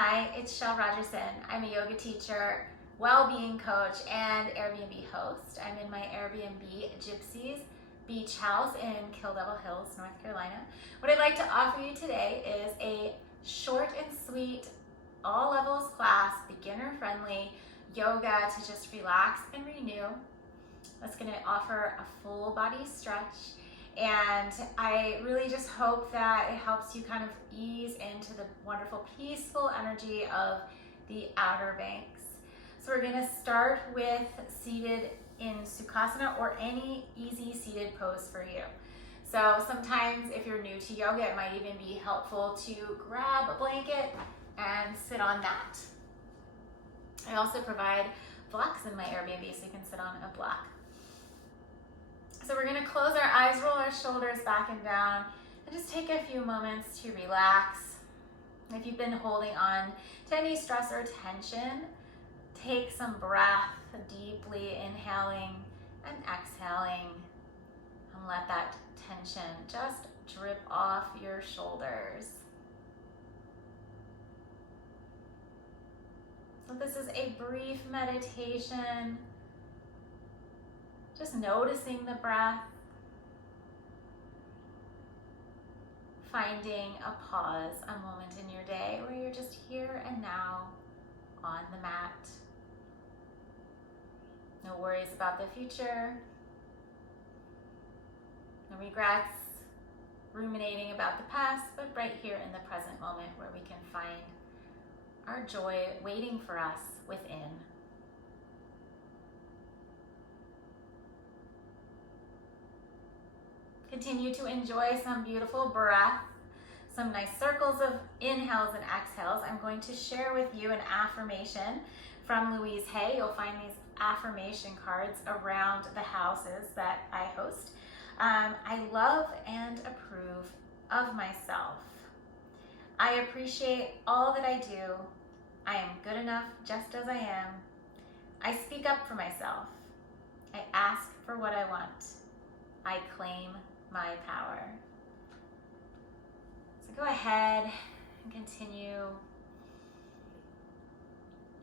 Hi, it's Shel Rogerson. I'm a yoga teacher, well-being coach, and Airbnb host. I'm in my Airbnb Gypsies Beach House in Kill Devil Hills, North Carolina. What I'd like to offer you today is a short and sweet, all levels class, beginner-friendly yoga to just relax and renew. That's going to offer a full body stretch. And I really just hope that it helps you kind of ease into the wonderful, peaceful energy of the Outer Banks. So we're gonna start with seated in Sukhasana or any easy seated pose for you. So sometimes if you're new to yoga, it might even be helpful to grab a blanket and sit on that. I also provide blocks in my Airbnb so you can sit on a block. So we're gonna close our eyes, roll our shoulders back and down, and just take a few moments to relax. If you've been holding on to any stress or tension, take some breath, deeply inhaling and exhaling, and let that tension just drip off your shoulders. So this is a brief meditation. Just noticing the breath, finding a pause, a moment in your day where you're just here and now on the mat. No worries about the future, no regrets, ruminating about the past, but right here in the present moment where we can find our joy waiting for us within. Continue to enjoy some beautiful breath, some nice circles of inhales and exhales. I'm going to share with you an affirmation from Louise Hay. You'll find these affirmation cards around the houses that I host. I love and approve of myself. I appreciate all that I do. I am good enough just as I am. I speak up for myself. I ask for what I want. I claim my power. So go ahead and continue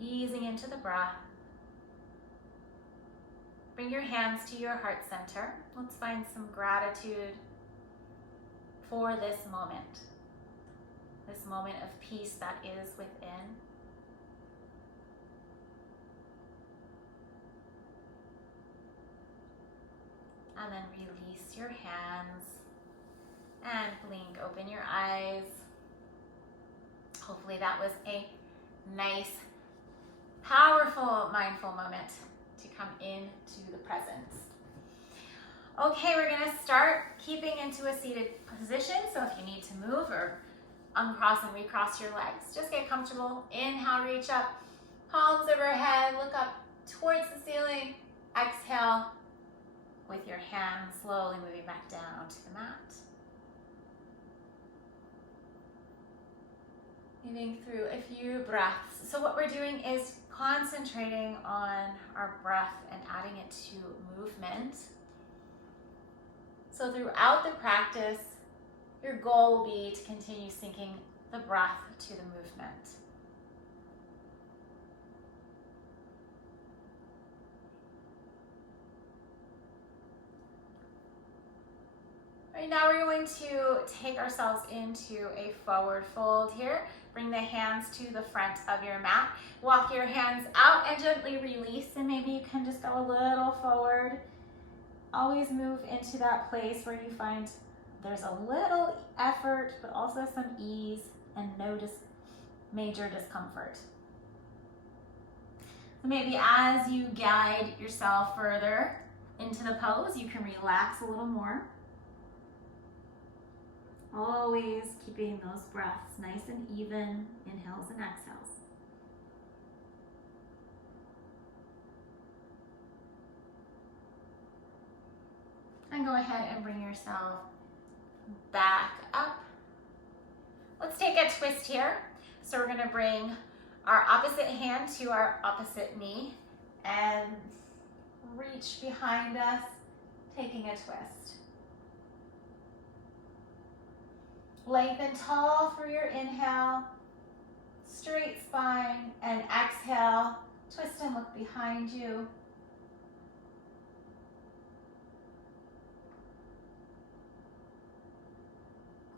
easing into the breath. Bring your hands to your heart center. Let's find some gratitude for this moment of peace that is within. And then release your hands and blink, open your eyes. Hopefully that was a nice, powerful, mindful moment to come into the present. Okay, we're gonna start keeping into a seated position. So if you need to move or uncross and recross your legs, just get comfortable. Inhale, reach up, palms overhead, look up towards the ceiling. Exhale, with your hands slowly moving back down to the mat. Moving through a few breaths. So what we're doing is concentrating on our breath and adding it to movement. So throughout the practice, your goal will be to continue syncing the breath to the movement. Right now we're going to take ourselves into a forward fold here. Bring the hands to the front of your mat. Walk your hands out and gently release, and maybe you can just go a little forward. Always move into that place where you find there's a little effort, but also some ease and no major discomfort. So maybe as you guide yourself further into the pose, you can relax a little more. Always keeping those breaths nice and even, inhales and exhales. And go ahead and bring yourself back up. Let's take a twist here. So we're gonna bring our opposite hand to our opposite knee and reach behind us, taking a twist. Lengthen tall through your inhale, straight and look behind you.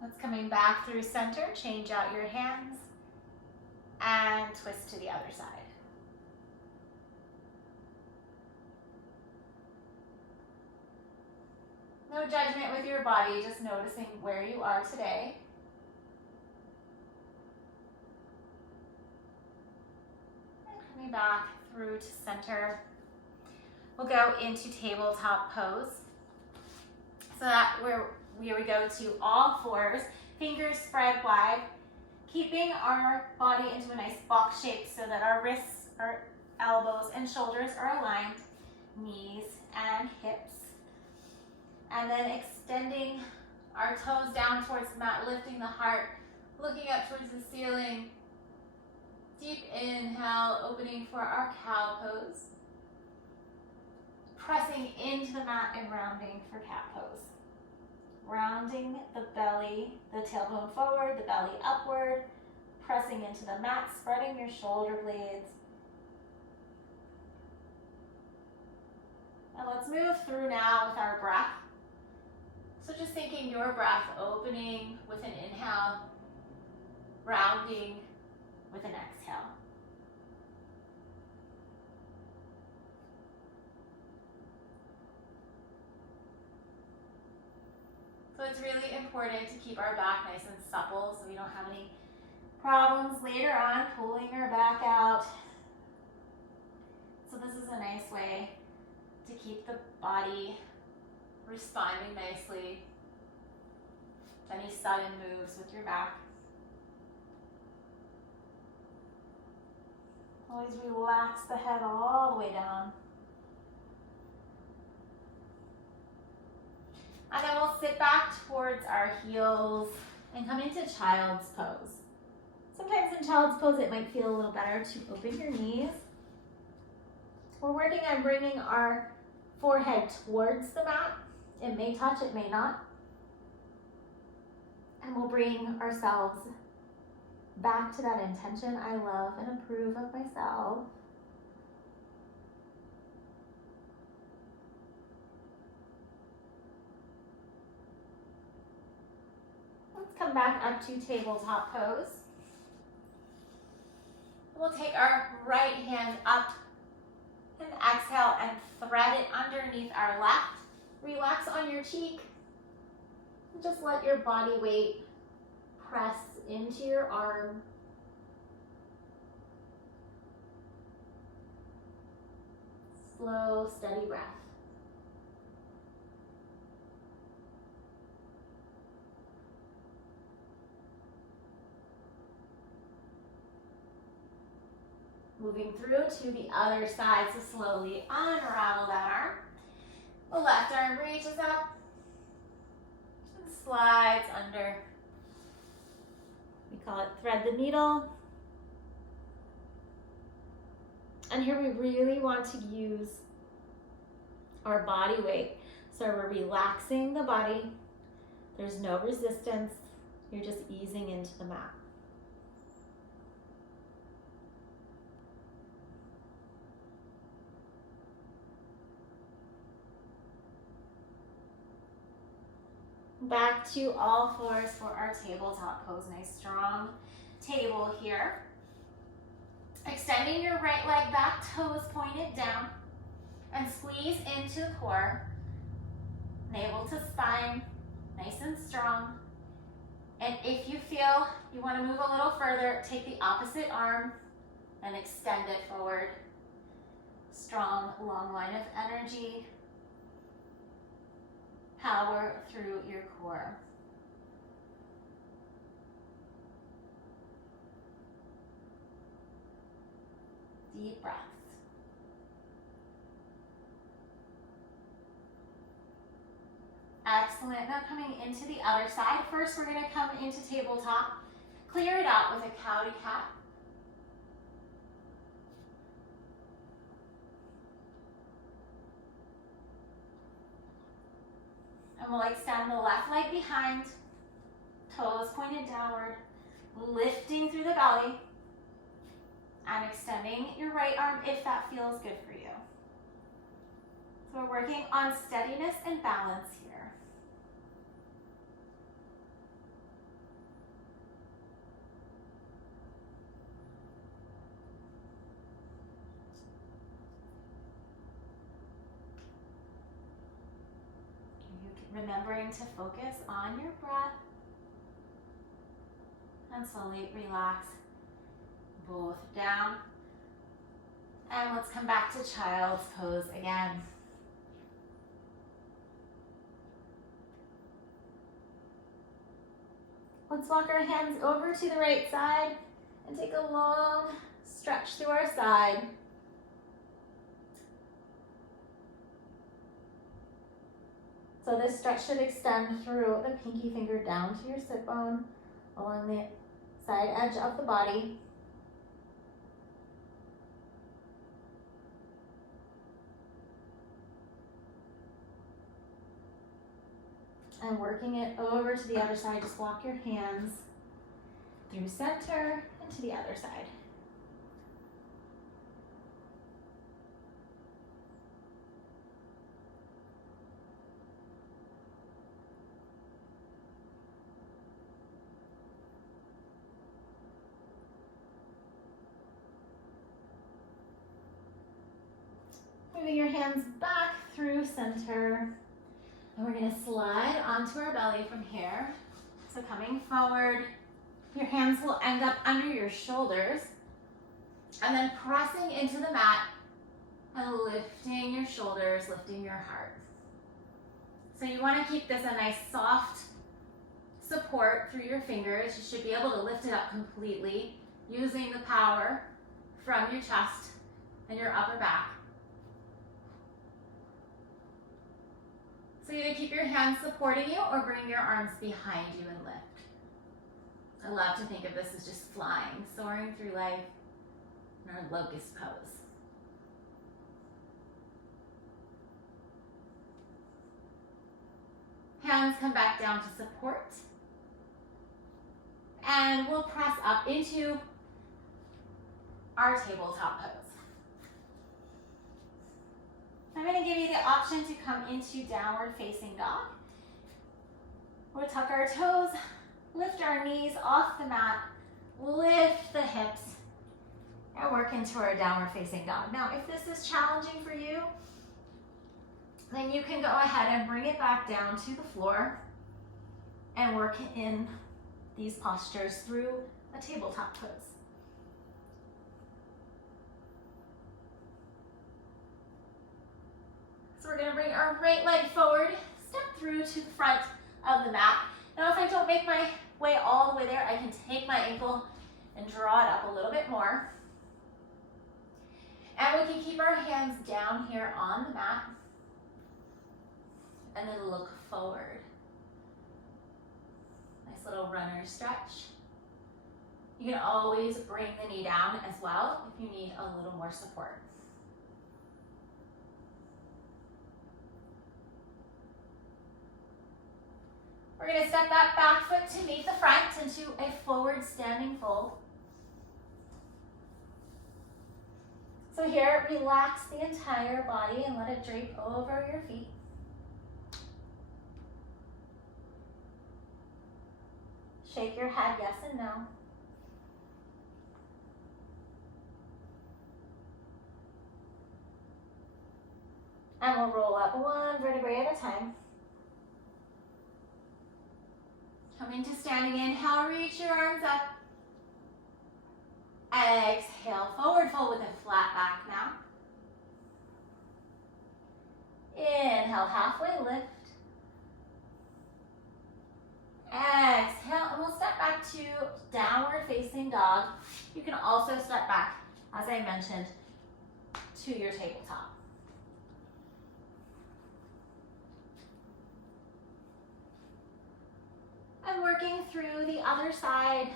Let's coming back through center. Change out your hands and twist to the other side. No judgment with your body, just noticing where you are today. And coming back through to center. We'll go into tabletop pose. So that where we go to all fours, fingers spread wide, keeping our body into a nice box shape so that our wrists, our elbows and shoulders are aligned, knees and hips. And then extending our toes down towards the mat, lifting the heart, looking up towards the ceiling. Deep inhale, opening for our cow pose. Pressing into the mat and rounding for cat pose. Rounding the belly, the tailbone forward, the belly upward, pressing into the mat, spreading your shoulder blades. And let's move through now with our breath. So just thinking your breath opening with an inhale, rounding with an exhale. So it's really important to keep our back nice and supple so we don't have any problems later on pulling our back out. So this is a nice way to keep the body responding nicely to any sudden moves with your back. Always relax the head all the way down. And then we'll sit back towards our heels and come into child's pose. Sometimes in child's pose it might feel a little better to open your knees. We're working on bringing our forehead towards the mat. It may touch, it may not. And we'll bring ourselves back to that intention. I love and approve of myself. Let's come back up to tabletop pose. We'll take our right hand up and exhale and thread it underneath our left. Relax on your cheek. Just let your body weight press into your arm. Slow, steady breath. Moving through to the other side, so slowly unravel that arm. The left arm reaches up and slides under. We call it thread the needle. And here we really want to use our body weight. So we're relaxing the body. There's no resistance. You're just easing into the mat. Back to all fours for our tabletop pose. Nice strong table here. Extending your right leg back, toes pointed down, and squeeze into the core. Navel to spine, nice and strong. And if you feel you want to move a little further, take the opposite arm and extend it forward. Strong, long line of energy. Power through your core. Deep breaths. Excellent. Now coming into the other side. First, we're going to come into tabletop. Clear it out with a cow-to cat. And we'll extend the left leg behind, toes pointed downward, lifting through the belly. And extending your right arm if that feels good for you. So we're working on steadiness and balance here. Remembering to focus on your breath and slowly relax both down. And let's come back to child's pose again. Let's walk our hands over to the right side and take a long stretch through our side. So this stretch should extend through the pinky finger down to your sit bone along the side edge of the body. And working it over to the other side, just walk your hands through center and to the other side. Moving your hands back through center. And we're gonna slide onto our belly from here. So coming forward, your hands will end up under your shoulders. And then pressing into the mat and lifting your shoulders, lifting your heart. So you wanna keep this a nice soft support through your fingers. You should be able to lift it up completely using the power from your chest and your upper back. So either keep your hands supporting you or bring your arms behind you and lift. I love to think of this as just flying, soaring through life in our locust pose. Hands come back down to support. And we'll press up into our tabletop pose. I'm going to give you the option to come into downward facing dog. We'll tuck our toes, lift our knees off the mat, lift the hips, and work into our downward facing dog. Now, if this is challenging for you, then you can go ahead and bring it back down to the floor and work in these postures through a tabletop pose. So we're going to bring our right leg forward, step through to the front of the mat. Now if I don't make my way all the way there, I can take my ankle and draw it up a little bit more. And we can keep our hands down here on the mat and then look forward. Nice little runner stretch. You can always bring the knee down as well if you need a little more support. We're going to step that back foot to meet the front into a forward standing fold. So here, relax the entire body and let it drape over your feet. Shake your head yes and no. And we'll roll up one vertebrae at a time. Coming to standing inhale, reach your arms up. Exhale, forward fold with a flat back now. Inhale, halfway lift. Exhale, and we'll step back to downward facing dog. You can also step back, as I mentioned, to your tabletop. And working through the other side,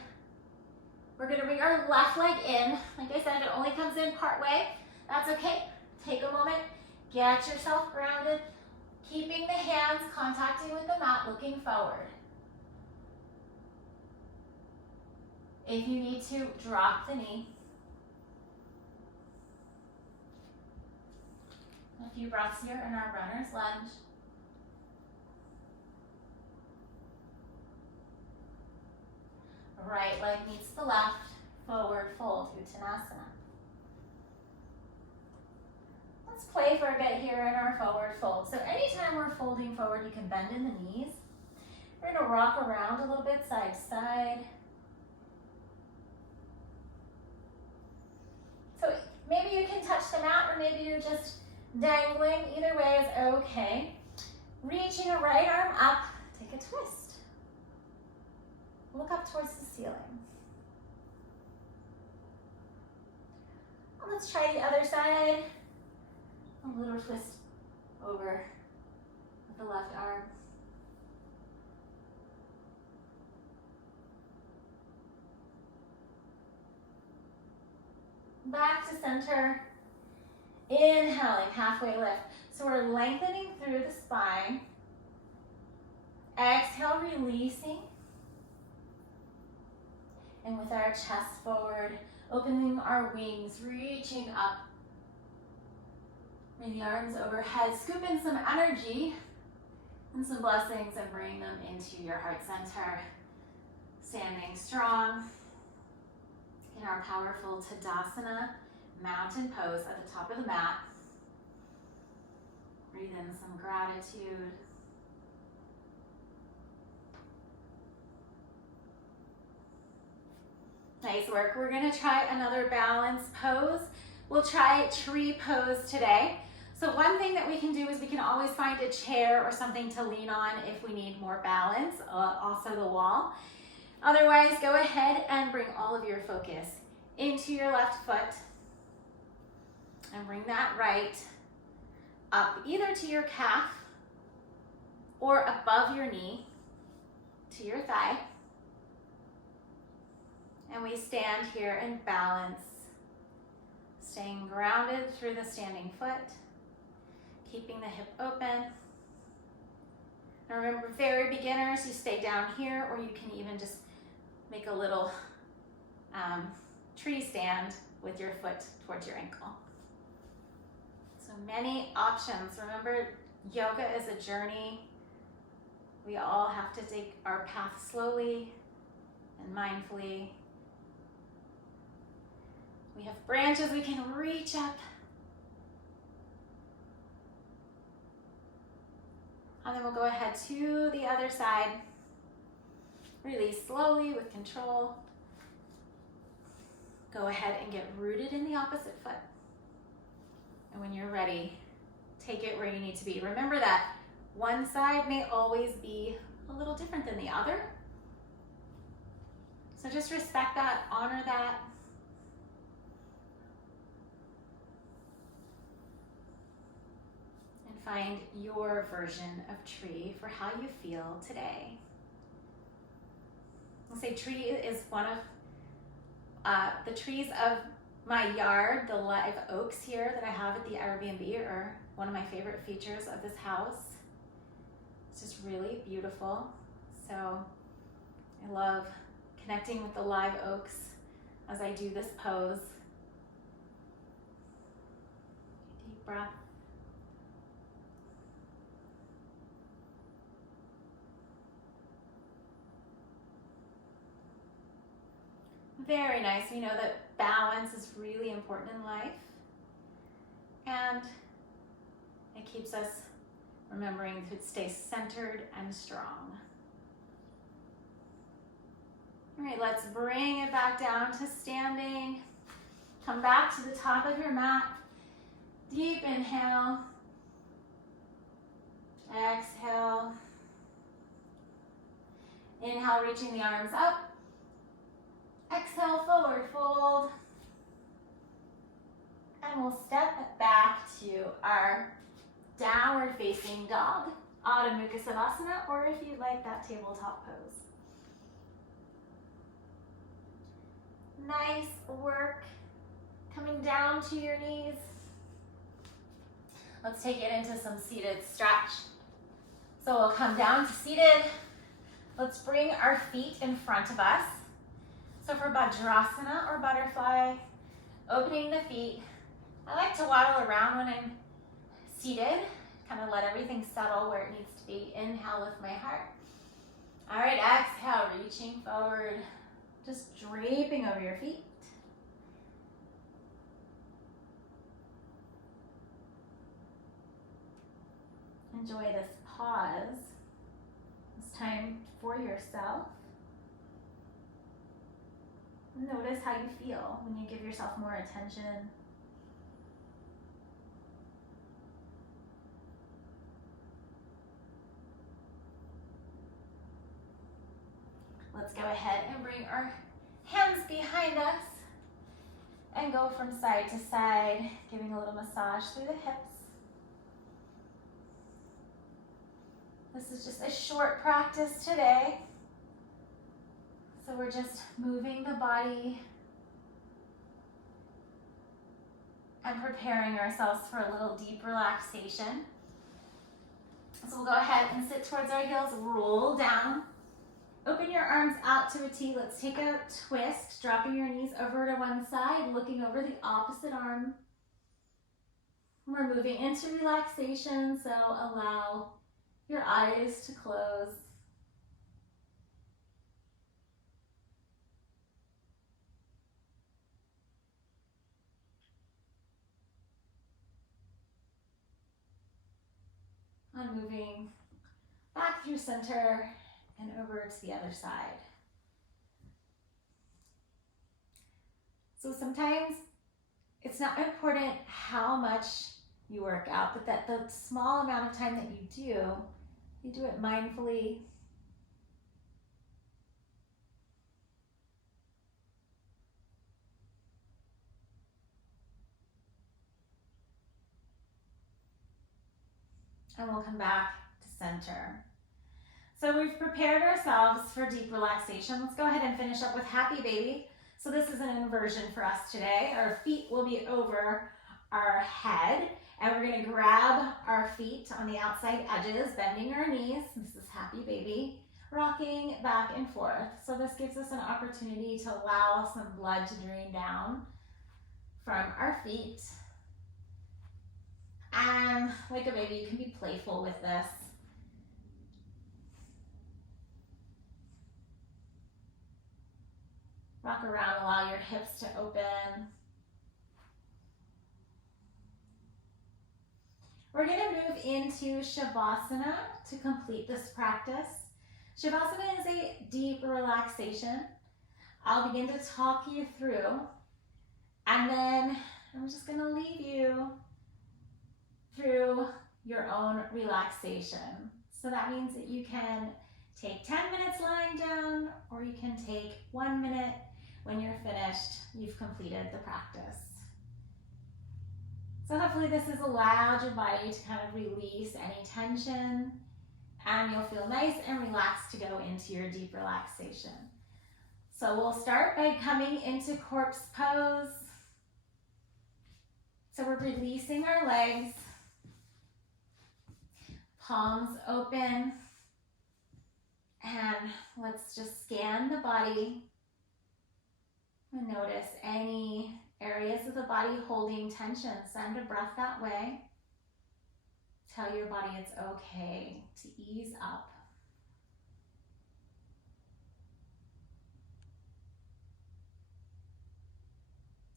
we're going to bring our left leg in. Like I said, it only comes in part way. That's okay. Take a moment, get yourself grounded, keeping the hands contacting with the mat, looking forward. If you need to, drop the knee. A few breaths here in our runner's lunge. Right leg meets the left, forward fold, Uttanasana. Let's play for a bit here in our forward fold. So anytime we're folding forward, you can bend in the knees. We're gonna rock around a little bit, side to side. So maybe you can touch the mat, or maybe you're just dangling. Either way is okay. Reaching a right arm up, take a twist. Look up towards the ceiling. Let's try the other side. A little twist over with the left arm. Back to center. Inhaling, halfway lift. So we're lengthening through the spine. Exhale, releasing. And with our chest forward, opening our wings, reaching up. Bring the arms overhead, scoop in some energy and some blessings and bring them into your heart center. Standing strong in our powerful Tadasana mountain pose at the top of the mat. Breathe in some gratitude. Nice work. We're going to try another balance pose. We'll try tree pose today. So one thing that we can do is we can always find a chair or something to lean on if we need more balance, also the wall. Otherwise, go ahead and bring all of your focus into your left foot and bring that right up either to your calf or above your knee to your thigh. And we stand here in balance, staying grounded through the standing foot, keeping the hip open. Now remember, very beginners, you stay down here, or you can even just make a little tree stand with your foot towards your ankle. So many options. Remember, yoga is a journey. We all have to take our path slowly and mindfully. We have branches we can reach up. And then we'll go ahead to the other side. Release slowly with control. Go ahead and get rooted in the opposite foot. And when you're ready, take it where you need to be. Remember that one side may always be a little different than the other. So just respect that, honor that. And find your version of tree for how you feel today. I'll say tree is one of the trees of my yard. The live oaks here that I have at the Airbnb are one of my favorite features of this house. It's just really beautiful. So I love connecting with the live oaks as I do this pose. Deep breath. Very nice. We know that balance is really important in life, and it keeps us remembering to stay centered and strong. All right, let's bring it back down to standing. Come back to the top of your mat. Deep inhale. Exhale. Inhale, reaching the arms up. Exhale, forward fold. And we'll step back to our downward facing dog, Adho Mukha Savasana, or if you'd like, that tabletop pose. Nice work. Coming down to your knees. Let's take it into some seated stretch. So we'll come down to seated. Let's bring our feet in front of us. So for Vajrasana or butterfly, opening the feet. I like to waddle around when I'm seated. Kind of let everything settle where it needs to be. Inhale, lift my heart. All right, exhale, reaching forward, just draping over your feet. Enjoy this pause. It's time for yourself. Notice how you feel when you give yourself more attention. Let's go ahead and bring our hands behind us and go from side to side, giving a little massage through the hips. This is just a short practice today. So we're just moving the body and preparing ourselves for a little deep relaxation. So we'll go ahead and sit towards our heels, roll down. Open your arms out to a T. Let's take a twist, dropping your knees over to one side, looking over the opposite arm. We're moving into relaxation, so allow your eyes to close. I'm moving back through center and over to the other side. So sometimes it's not important how much you work out, but that the small amount of time that you do it mindfully. And we'll come back to center. So we've prepared ourselves for deep relaxation. Let's go ahead and finish up with happy baby. So this is an inversion for us today. Our feet will be over our head, and we're gonna grab our feet on the outside edges, bending our knees. This is happy baby, rocking back and forth. So this gives us an opportunity to allow some blood to drain down from our feet. And like a baby, you can be playful with this. Rock around, allow your hips to open. We're gonna move into Shavasana to complete this practice. Shavasana is a deep relaxation. I'll begin to talk you through, and then I'm just gonna leave you through your own relaxation. So that means that you can take 10 minutes lying down, or you can take 1 minute. When you're finished, you've completed the practice. So hopefully this has allowed your body to kind of release any tension, and you'll feel nice and relaxed to go into your deep relaxation. So we'll start by coming into corpse pose. So we're releasing our legs, palms open, and let's just scan the body and notice any areas of the body holding tension. Send a breath that way. Tell your body it's okay to ease up.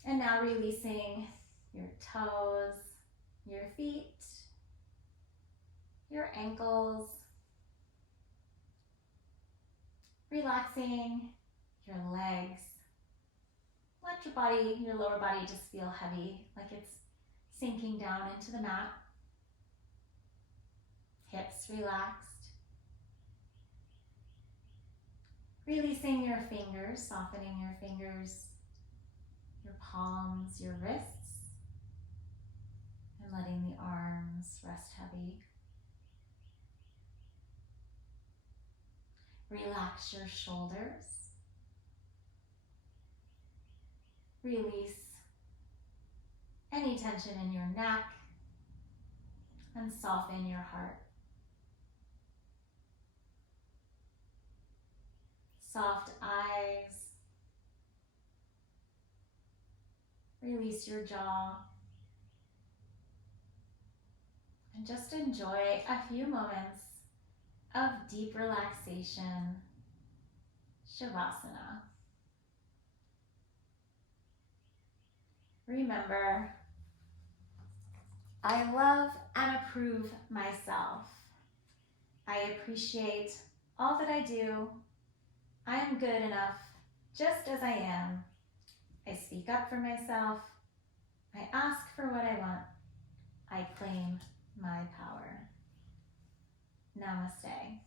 And now releasing your toes, your feet, your ankles. Relaxing your legs. Let your body, your lower body just feel heavy, like it's sinking down into the mat. Hips relaxed. Releasing your fingers, softening your fingers, your palms, your wrists, and letting the arms rest heavy. Relax your shoulders. Release any tension in your neck and soften your heart. Soft eyes. Release your jaw. And just enjoy a few moments of deep relaxation, Shavasana. Remember, I love and approve myself. I appreciate all that I do. I am good enough just as I am. I speak up for myself. I ask for what I want. I claim my power. Namaste.